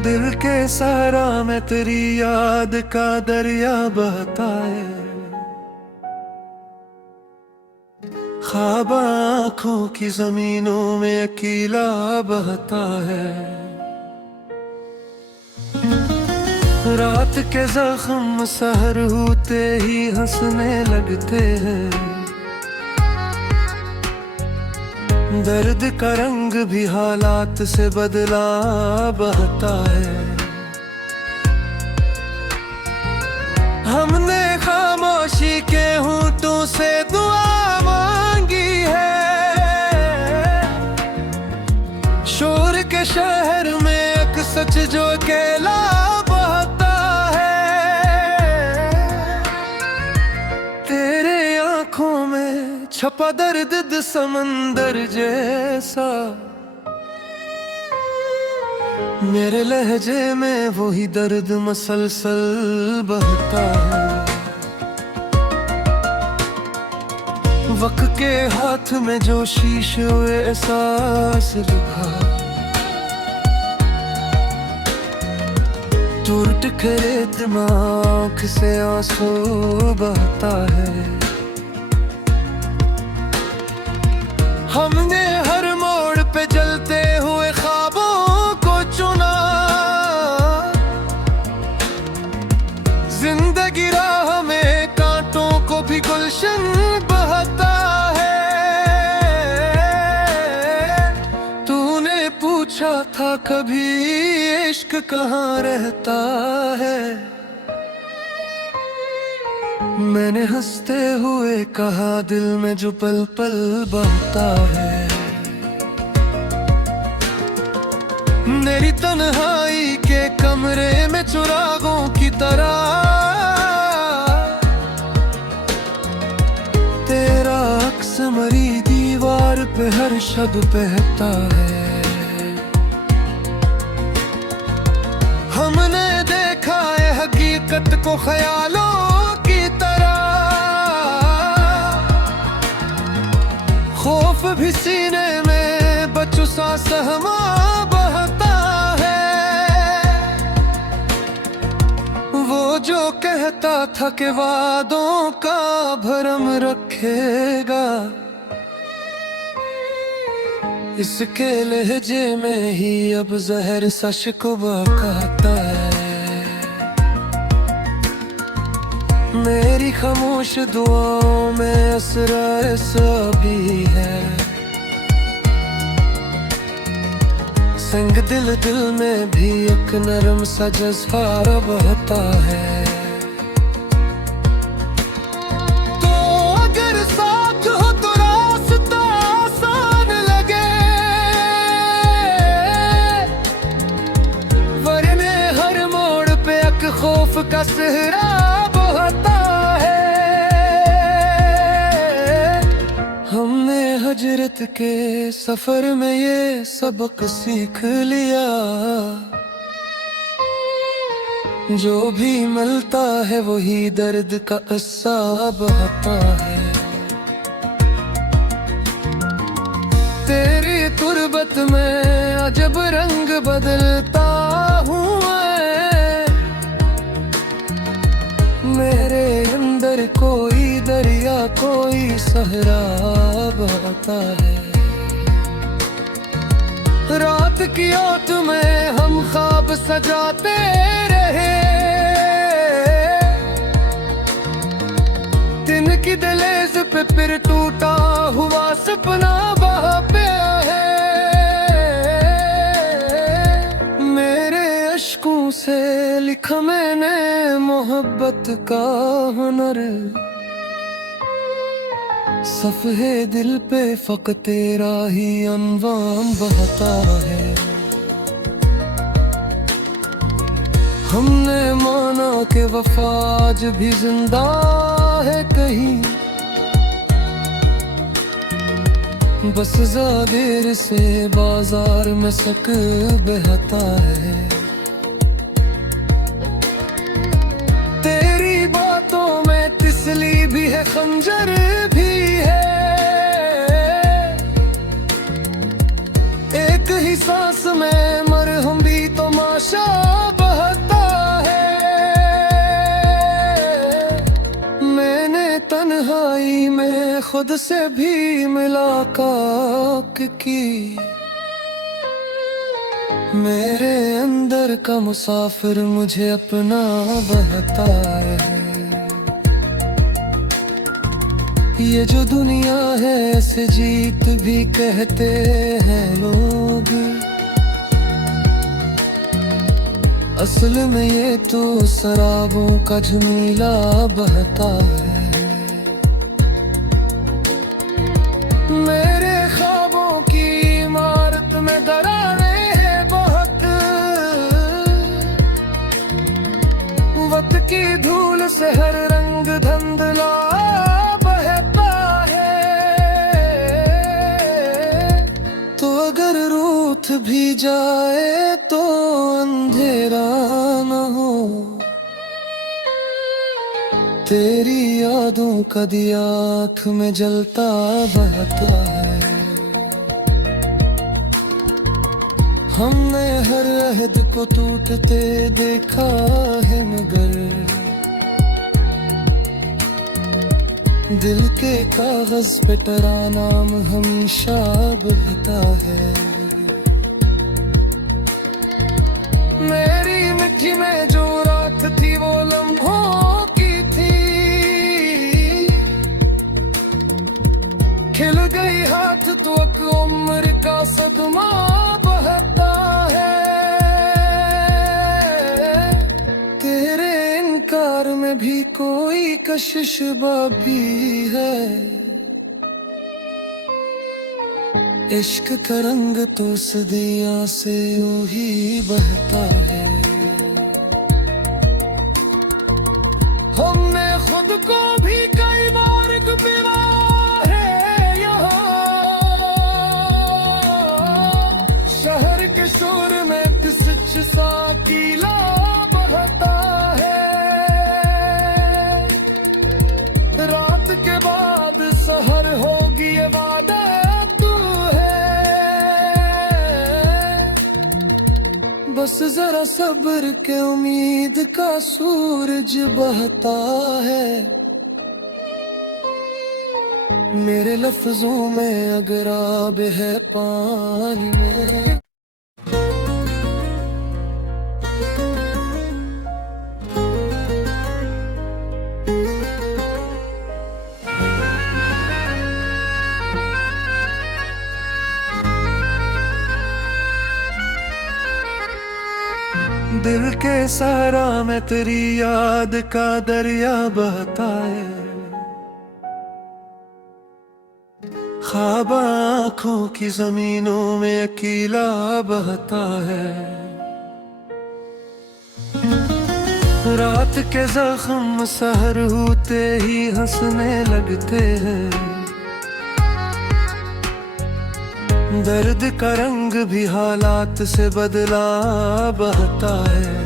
दिल के सहारा में तेरी याद का दरिया बहता है, ख्वाब आँखों की जमीनों में अकेला बहता है। रात के जख्म सहर होते ही हंसने लगते हैं, दर्द का रंग भी हालात से बदला बहता है। हमने खामोशी के होंठों से दुआ मांगी है, शोर के शहर में एक सच जो अकेला बहता है। तेरे आंखों में छपा दर्द समंदर जैसा, मेरे लहजे में वही दर्द मसलसल बहता है। वक्त के हाथ में जो शीशे एहसास लिखा, टूट करे दिमाग से आंसू बहता है। हमने हर मोड़ पे जलते हुए ख्वाबों को चुना, जिंदगी राह में कांटों को भी गुलशन बहता है। तूने पूछा था कभी इश्क कहाँ रहता है, मैंने हंसते हुए कहा दिल में जो पल पल बहता है। मेरी तन्हाई के कमरे में चिरागों की तरह तेरा अक्स मरी दीवार पे हर शब बहता है। हमने देखा है हकीकत को ख्यालों खौफ भी सीने में बचुसा सहमा बहता है। वो जो कहता था कि वादों का भरम रखेगा, इसके लहजे में ही अब जहर सा शिकवा कहता है। मेरी खामोश दुआओं में असरार सा भी है, संग दिल दिल में भी एक नरम सा जज्बा बहता है। तो अगर साथ हो तो रास्ता आसान लगे, वरने हर मोड़ पे एक खौफ का सहरा बहता है। हमने हजरत के सफर में ये सबक सीख लिया, जो भी मिलता है वही दर्द का किस्सा बहता है। तेरी तुरबत में अजब रंग बदलता हूँ मेरे अंदर कोई दरिया कोई सहरा बहता है। रात की ओट में हम ख्वाब सजाते रहे, दिन की दहलीज पे फिर टूटा हुआ सपना बहा पे है। मेरे अश्कों से लिखा मैंने मोहब्बत का हुनर, सफ़हे दिल पे फ़क़्त तेरा ही अनवाम बहता है। हमने माना कि वफ़ा आज भी जिंदा है कहीं, बस ज़ाहिर से बाजार में शक बहता है। तेरी बातों में तिसली भी है खंजर भी है, एक ही सांस में मरहम भी तो माशा खुद से भी मुलाकात की। मेरे अंदर का मुसाफिर मुझे अपना बहता है। ये जो दुनिया है ऐसे जीत भी कहते हैं लोग, असल में ये तो शराबों का झमेला बहता है। मेरे ख्वाबों की इमारत में दरारें हैं बहुत, वक्त की धूल से हर रंग धुंधला बहता है। तो अगर रूठ भी जाए तो अंधेरा न हो, तेरी यादों का दिया आँख में जलता बहता है। हमने हर अहद को टूटते देखा है, मगर दिल के कागज पे तेरा नाम हमेशा बहता है। मेरी मिट्टी में जो रात थी वो लम्हों की थी, खिल गई हाथ तो एक उम्र का सदमा बहता है। तेरे इनकार में भी कोई कशिश बाकी है, इश्क का रंग तो सदियों से यूं ही बहता है। हमने खुद को भी कई बार डुबोया है यहाँ, शहर के शोर में किसच सा कीला बहता है। रात के बाद सहर होगी ये वादा बस जरा सब्र के उम्मीद का सूरज बहता है। मेरे लफ्जों में अगर आब है पानी में, दिल के सहारा में तेरी याद का दरिया बहता है। ख्वाब आँखों की जमीनों में अकेला बहता है। रात के जख्म सहर होते ही हंसने लगते हैं। दर्द का रंग भी हालात से बदला बहता है।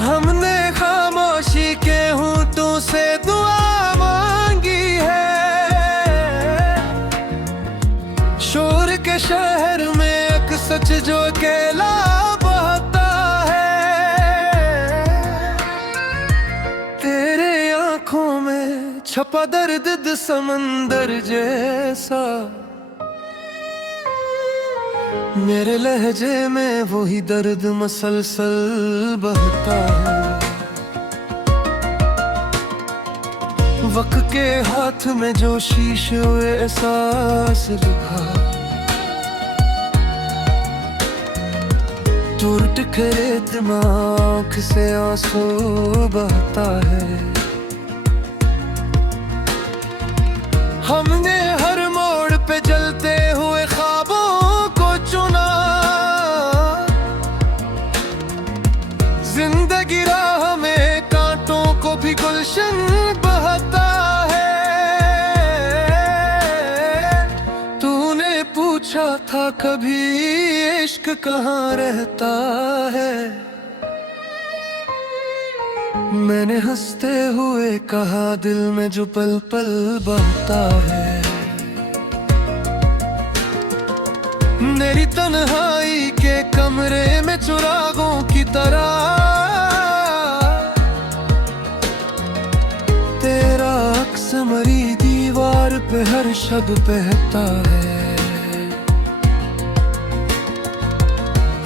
हमने खामोशी के होंठों से दुआ मांगी है। शोर के शहर में एक सच जो अकेला बहता है। तेरे आँखों में छपा दर्द समंदर जैसा, मेरे लहजे में वही दर्द मसलसल बहता है। वक्त के हाथ में जो शीशे हुए एहसास लिखा, टूट करे दिमाग से आंसू बहता है। हमने हर मोड़ पे जलते हुए ख्वाबों को चुना, जिंदगी राह में कांटों को भी गुलशन बहता है। तूने पूछा था कभी इश्क कहाँ रहता है, मैंने हंसते हुए कहा दिल में जो पल पल बहता है। मेरी तन्हाई के कमरे में चिरागों की तरह मरमरी दीवार पे हर शब्द बहता है।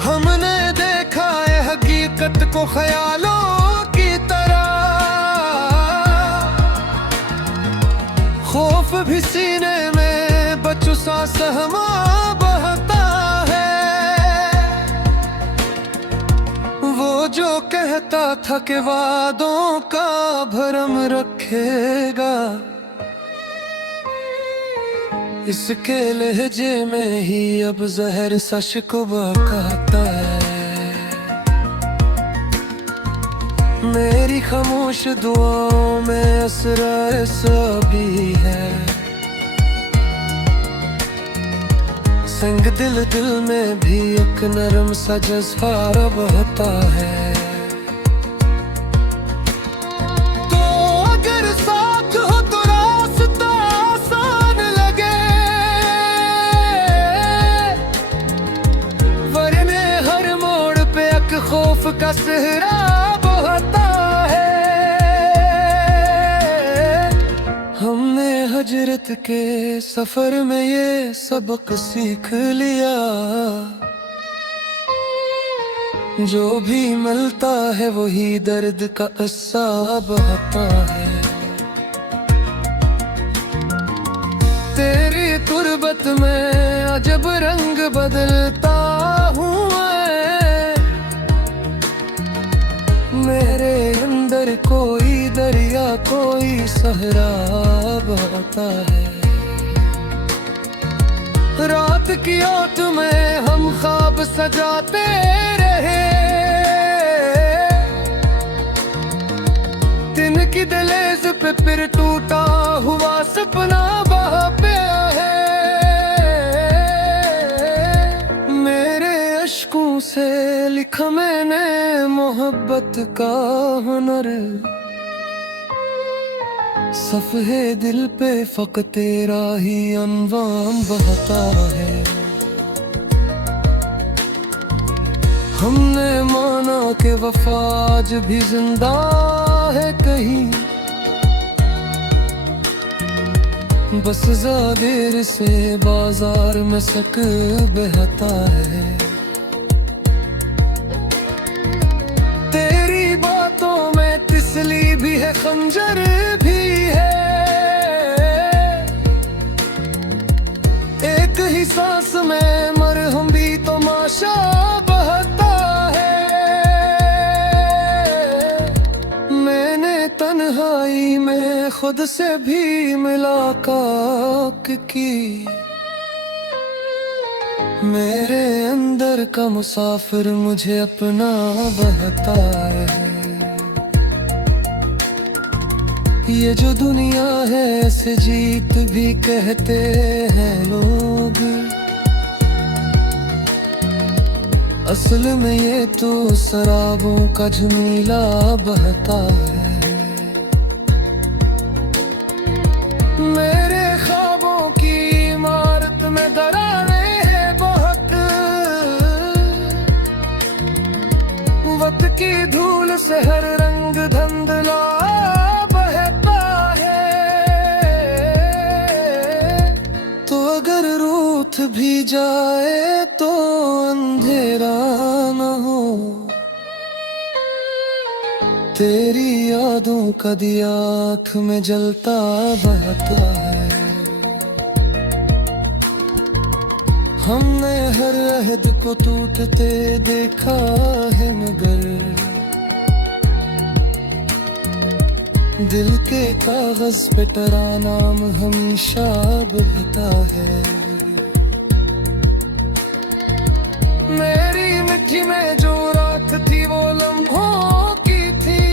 हमने देखा है हकीकत को ख्यालों की तरह, खौफ भी सीने में बचुसा सहमा बहता है। वो जो कहता था कि वादों का भरम रखेगा, इसके लहजे में ही अब जहर सा शिकवा कहता है। मेरी खामोश दुआओं में असरार सा भी है। संग दिल दिल में भी एक नरम सा जज्बा बहता है। तो अगर साथ हो तो रास्ता आसान लगे, वरने हर मोड़ पे एक खौफ का सहरा बहता है। हमने हजरत के सफर में ये सबक सीख लिया, जो भी मिलता है वही दर्द का किस्सा बहता है। तेरी तुरबत में अजब रंग बदलता हूँ मैं, मेरे अंदर कोई दरिया कोई सहरा बहता है। रात की ओट में हम ख्वाब सजाते रहे, दिन की दहलीज पे फिर टूटा हुआ सपना वहाँ पे है। मेरे अश्कों से लिखा मैंने मोहब्बत का हुनर, सफ़हे दिल पे फ़क़्त तेरा ही अनवाम बहता है। हमने माना कि वफ़ा आज भी जिंदा है कहीं, बस ज़ादेर से बाजार में सक बहता है। तेरी बातों में तिसली भी है खंजर भी है, एक ही सांस में मरहम भी तमाशा बहता है। मैंने तन्हाई में खुद से भी मुलाकात की, मेरे अंदर का मुसाफिर मुझे अपना बहता है। ये जो दुनिया है ऐसे जीत भी कहते हैं लोग, असल में ये तो शराबों का झमेला बहता है। मेरे ख्वाबों की इमारत में दरारें हैं बहुत, वक्त की धूल से हर रंग धंधला बहता है। तो अगर रूठ भी जाए तो अंधेरा न हो, तेरी यादों का दिया आँख में जलता बहता है। हमने हर अहद को टूटते देखा है, मगर दिल के कागज पे तेरा नाम हमेशा बहता है। मेरी मिट्टी में जो रात थी वो लम्हों की थी,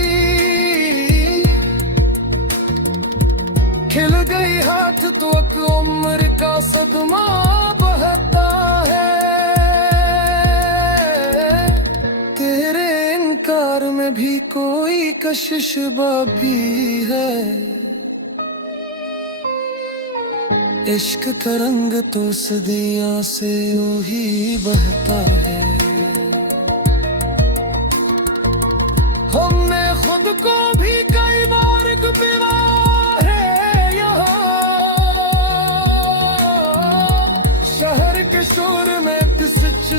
खिल गई हाथ तो एक उम्र का सदमा बहता है। तेरे इनकार में भी कोई कशिश भी है, इश्क का रंग तो सदियों से यूं ही बहता है। हमने खुद को भी कई बार पिला है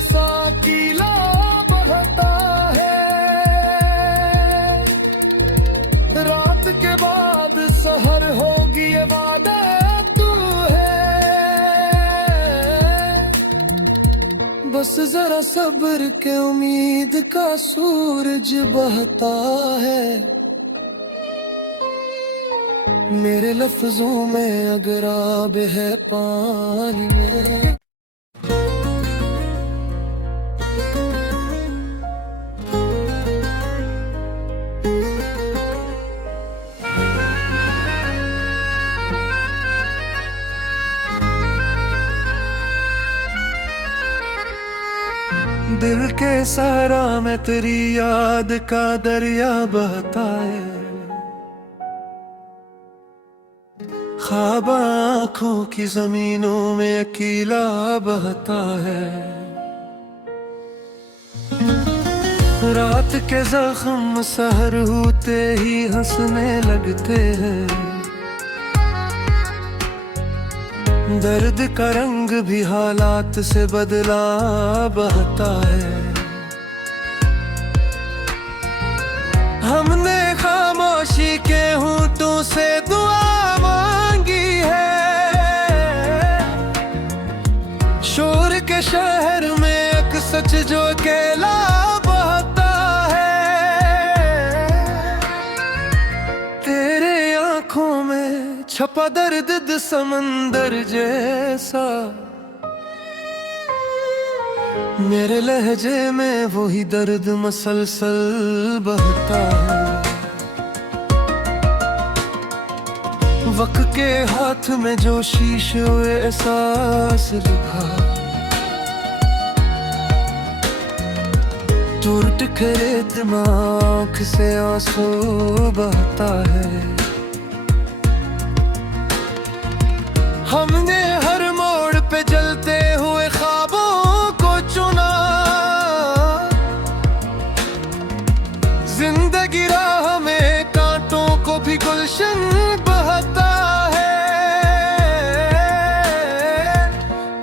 सा गीला बहता है, रात के बाद सहर होगी ये वादा तू है। बस जरा सब्र के उम्मीद का सूरज बहता है, मेरे लफ्जों में अगर आब है पानी में। दिल के सहारा में तेरी याद का दरिया बहता है, ख्वाब आँखों की जमीनों में अकेला बहता है। रात के जख्म सहर होते ही हंसने लगते हैं, दर्द का रंग भी हालात से बदला बहता है। हमने खामोशी के होंठों से दुआ मांगी है, शोर के शहर में एक सच जो अकेला बहता है। तेरे आंखों में छपा दर्द समंदर जैसा, मेरे लहजे में वही दर्द मसलसल बहता है। वक्त के हाथ में जो शीशे एहसास लिखा, टूट खरे दिमाग से आंसू बहता है। हमने हर मोड़ पे जलते हुए ख्वाबों को चुना, जिंदगी राह में कांटों को भी गुलशन बहता है।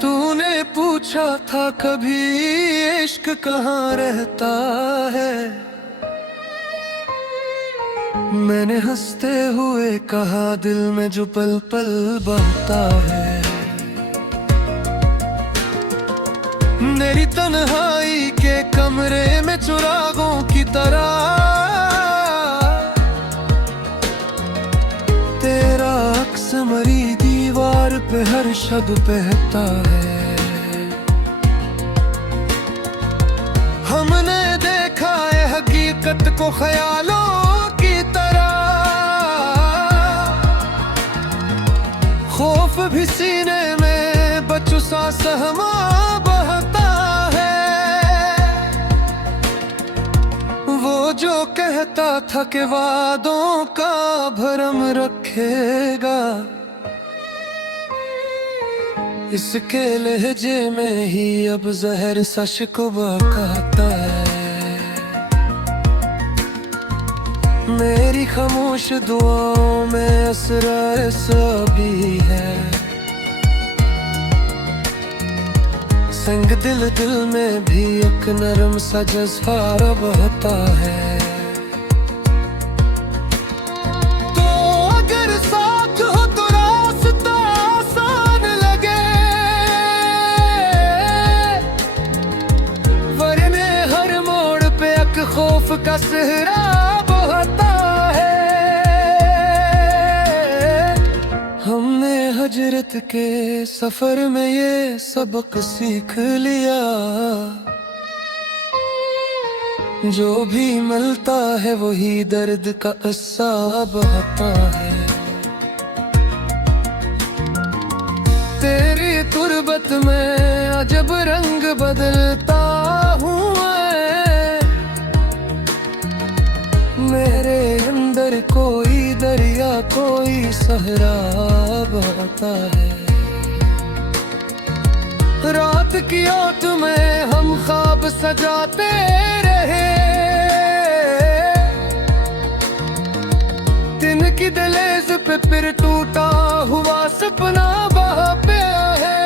तूने पूछा था कभी इश्क कहाँ रहता है, मैंने हंसते हुए कहा दिल में जो पल पल बहता है। मेरी तन्हाई के कमरे में चिरागों की तरह तेरा अक्स मरी दीवार पे हर शब बहता है। हमने देखा है हकीकत को ख्यालों खौफ भी सीने में बच्चों सा सहमा बहता है। वो जो कहता था कि वादों का भरम रखेगा, इसके लहजे में ही अब जहर सा शिकवा कहता है। मेरी खामोश दुआओं में असरार सभी है, संग दिल दिल में भी एक नरम सा जज्बा बहता है। तो अगर साथ हो तो रास्ता आसान लगे, वरने हर मोड़ पे एक खौफ का सहरा बहता है। हमने हजरत के सफर में ये सबक सीख लिया, जो भी मिलता है वही दर्द का किस्सा बहता है। तेरी तुरबत में अजब रंग बदलता हूँ मेरे अंदर कोई दरिया कोई सहरा बहता है। रात की ओट में हम ख्वाब सजाते रहे, दिन की दहलीज पे फिर टूटा हुआ सपना वहाँ पे है।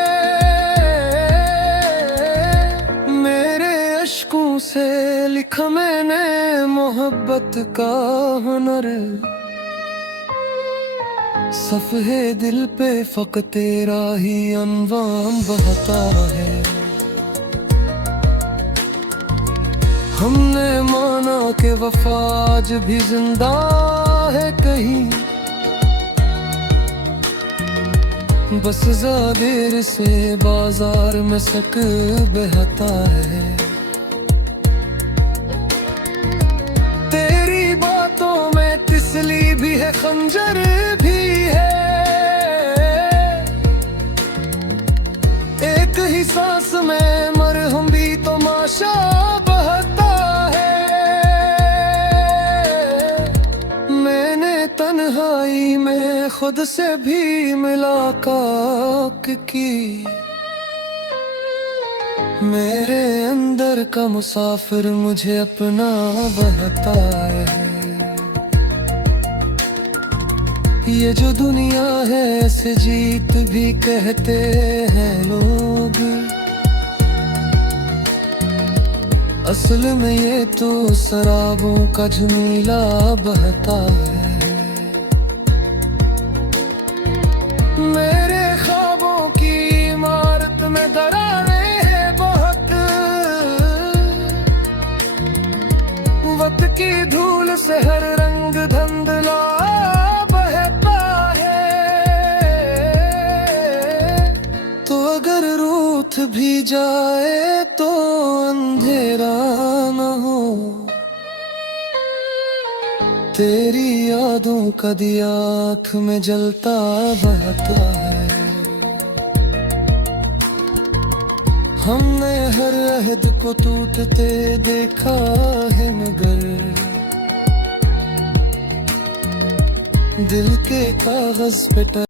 मोहब्बत का हुनर, सफ़े दिल पे फ़क़्त तेरा ही अनवाम बहता है। हमने माना कि वफ़ा आज भी जिंदा है कहीं, बस ज़ाहिर से बाजार में शक बहता है। तेरी बातों में तिसली भी है, खंजर भी है, एक ही सांस में मरहम भी तमाशा बहता है। मैंने तन्हाई में खुद से भी मुलाकात की, मेरे अंदर का मुसाफिर मुझे अपना बहता है। ये जो दुनिया है ऐसे जीत भी कहते हैं लोग, असल में ये तो शराबों का झमेला बहता है। मेरे ख्वाबों की इमारत में दरारें हैं बहुत, वक्त की धूल से हर रंग धुंधला बहता है। तो अगर रूठ भी जाए तो अंधेरा न हो, तेरी यादों का दिया आँख में जलता बहता है। हमने हर अहद को टूटते देखा है, मगर दिल के कागज पे